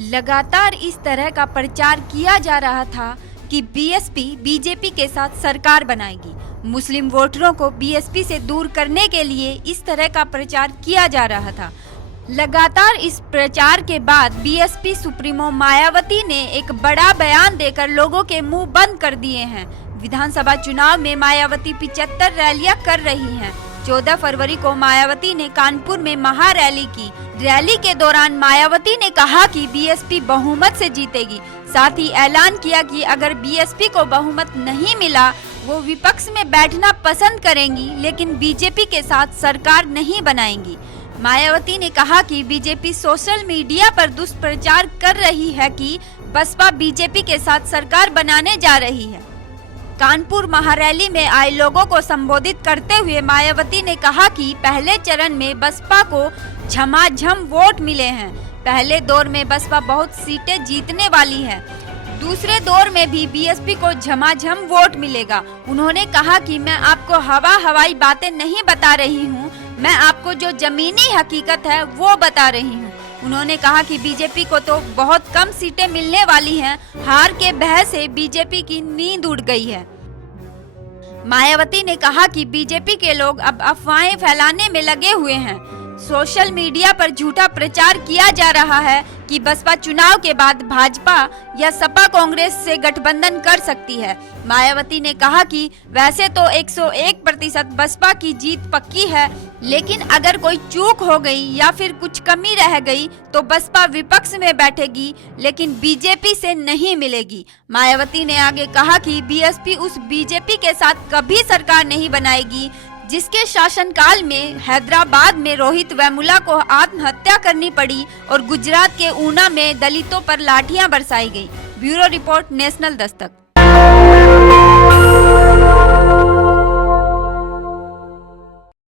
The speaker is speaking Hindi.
लगातार इस तरह का प्रचार किया जा रहा था कि बीएसपी बीजेपी के साथ सरकार बनाएगी। मुस्लिम वोटरों को बीएसपी से दूर करने के लिए इस तरह का प्रचार किया जा रहा था। लगातार इस प्रचार के बाद बीएसपी सुप्रीमो मायावती ने एक बड़ा बयान देकर लोगों के मुंह बंद कर दिए हैं। विधानसभा चुनाव में मायावती 75 रैलियां कर रही हैं। 14 फरवरी को मायावती ने कानपुर में महा रैली की। रैली के दौरान मायावती ने कहा कि बीएसपी बहुमत से जीतेगी। साथ ही ऐलान किया कि अगर बीएसपी को बहुमत नहीं मिला वो विपक्ष में बैठना पसंद करेंगी, लेकिन बीजेपी के साथ सरकार नहीं बनाएंगी। मायावती ने कहा कि बीजेपी सोशल मीडिया पर दुष्प्रचार कर रही है कि बसपा बीजेपी के साथ सरकार बनाने जा रही है। कानपुर महारैली में आए लोगों को संबोधित करते हुए मायावती ने कहा कि पहले चरण में बसपा को झमाझम वोट मिले हैं। पहले दौर में बसपा बहुत सीटें जीतने वाली है। दूसरे दौर में भी बीएसपी को झमाझम वोट मिलेगा। उन्होंने कहा कि मैं आपको हवाई बातें नहीं बता रही हूँ, मैं आपको जो जमीनी हकीकत है वो बता रही हूँ। उन्होंने कहा कि बीजेपी को तो बहुत कम सीटें मिलने वाली हैं। हार के भय से बीजेपी की नींद उड़ गई है। मायावती ने कहा कि बीजेपी के लोग अब अफवाहें फैलाने में लगे हुए हैं। सोशल मीडिया पर झूठा प्रचार किया जा रहा है कि बसपा चुनाव के बाद भाजपा या सपा कांग्रेस से गठबंधन कर सकती है। मायावती ने कहा कि वैसे तो 101% बसपा की जीत पक्की है, लेकिन अगर कोई चूक हो गई या फिर कुछ कमी रह गई तो बसपा विपक्ष में बैठेगी, लेकिन बीजेपी से नहीं मिलेगी। मायावती ने आगे कहा कि बीएसपी उस बीजेपी के साथ कभी सरकार नहीं बनाएगी जिसके शासनकाल में हैदराबाद में रोहित वेमुला को आत्महत्या करनी पड़ी और गुजरात के ऊना में दलितों पर लाठियां बरसाई गई। Bureau report, national Dastak.